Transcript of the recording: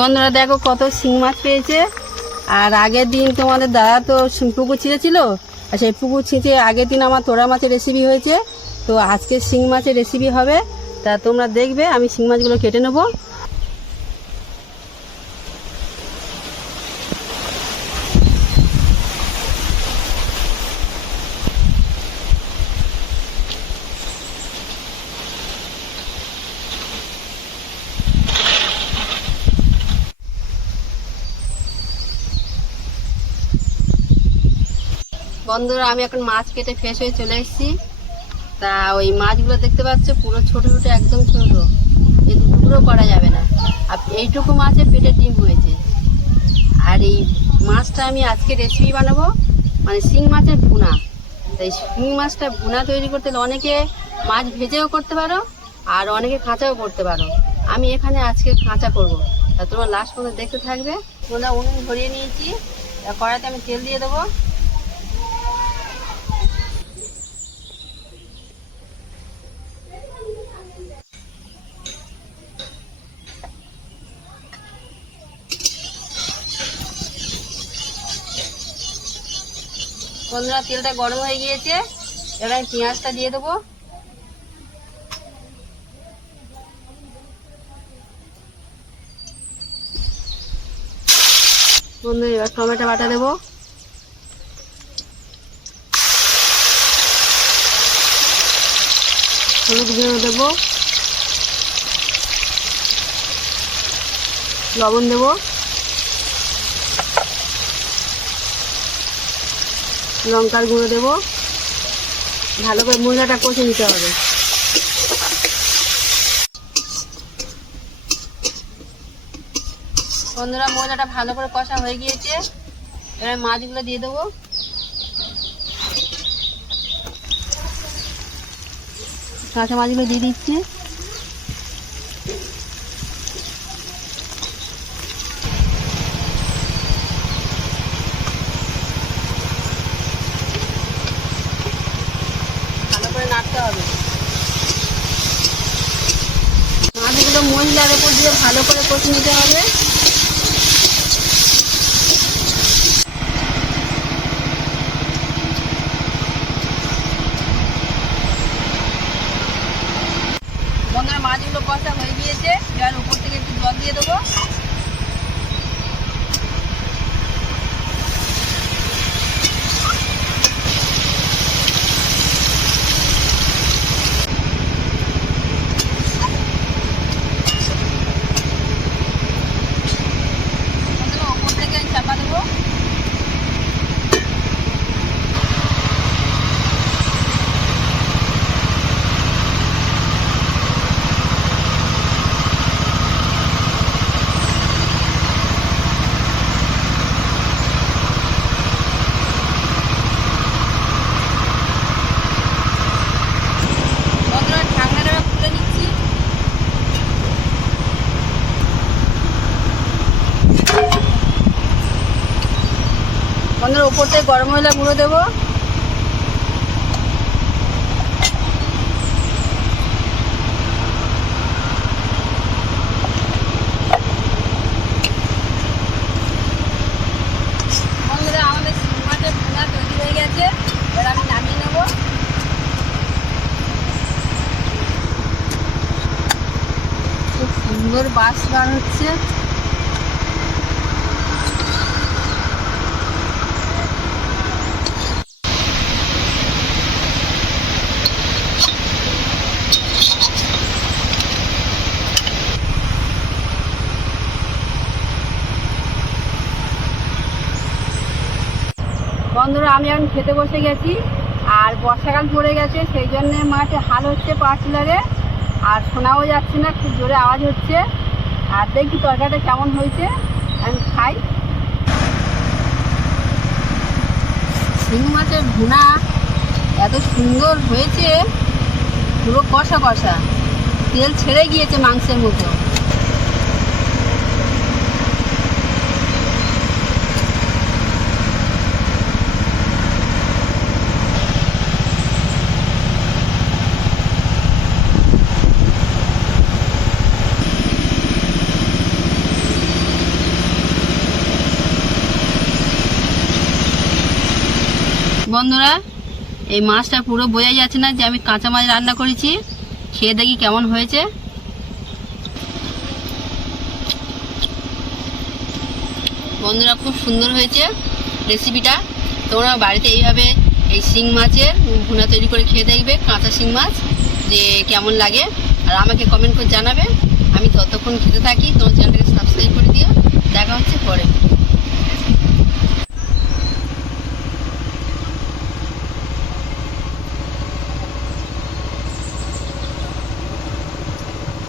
বন্ধুরা দেখো কত শিং মাছ পেয়েছে। আর আগের দিন তোমাদের দাদা তো পুকুর ছিঁড়েছিল, আর সেই পুকুর ছিঁচে আগের দিন আমার তোড়া মাছের রেসিপি হয়েছে। তো আজকে শিং মাছের রেসিপি হবে, তা তোমরা দেখবে, আমি শিং মাছগুলো কেটে নেব। বন্ধুরা, আমি এখন মাছ কেটে ফ্রেশ হয়ে চলে এসেছি। তা ওই মাছগুলো দেখতে পাচ্ছ, পুরো ছোট ছোট, একদম ছোট এই টুকরো করা যাবে না। আর এইটুকু মাছে পেটে ডিম হয়েছে। আর এই মাছটা আমি আজকে রেসিপি বানাবো মানে শিং মাছের ভুনা। তাই শিং মাছটা ভুনা তৈরি করতে হলে অনেকে মাছ ভেজেও করতে পারো, আর অনেকে কাঁচাও করতে পারো। আমি এখানে আজকে কাঁচা করব। তা তোমরা লাস্ট পর্যন্ত দেখতে থাকবে। তোমরা উনুন ভরিয়ে নিয়েছি। কড়াইতে আমি তেল দিয়ে দেবো। বন্ধুরা, তেলটা গরম হয়ে গিয়েছে। এবার আমি পেঁয়াজটা দিয়ে দেবো। বন্ধু এবার টমেটো বাটা দেবো। হলুদ গুঁড়ো দেবো। লবণ দেবো। লঙ্কার গুঁড়ো দেবো। ভালো করে মশলাটা কষে নিতে হবে। বন্ধুরা মশলাটা ভালো করে কষা হয়ে গিয়েছে। এবার মাছগুলো দিয়ে দেবো। কাঁচা মাছগুলো দিয়ে দিচ্ছি। ভালো করে হবে। মাছগুলো মশলার উপর দিয়ে ভালো করে কষে নিতে হবে। মাছগুলো কষা হয়ে গিয়েছে। এবার উপর থেকে একটু জল দিয়ে দেবো বন্ধুরা উপর থেকে চাপা দেবো বন্ধুরা ঢাকনাটা এবার খুলে নিচ্ছি বন্ধুরা উপর থেকে গরম মশলা গুঁড়ো দেবো। বন্ধুরা আমাদের শিং মাছের ভুনা তৈরি হয়ে গেছে এবার আমি নামিয়ে নেব খুব সুন্দর বাস বার হচ্ছে বন্ধুরা, আমি এখন খেতে বসে গেছি, আর বর্ষাকাল পড়ে গেছে, সেই জন্য মাঠে হাল হচ্ছে পার্সেলারে আর শোনাও যাচ্ছে না, খুব জোরে আওয়াজ হচ্ছে। আর দেখি তরকারিটা কেমন হয়েছে, আমি খাই। শিং মাছের ভুনা এত সুন্দর হয়েছে, পুরো কষা কষা। তেল ছেড়ে গিয়েছে মাংসের মতো বন্ধুরা, এই মাছটা পুরো বোঝাই যাচ্ছে না যে আমি কাঁচা মাছ রান্না করেছি। খেয়ে দেখি কেমন হয়েছে। বন্ধুরা, খুব সুন্দর হয়েছে রেসিপিটা তোমরা বাড়িতে এইভাবে এই শিং মাছের ভুনা তৈরি করে খেয়ে দেখবে, কাঁচা শিং মাছ, যে কেমন লাগে। আর আমাকে কমেন্ট করে জানাবে। আমি ততক্ষণ খেতে থাকি। তোমার চ্যানেলটাকে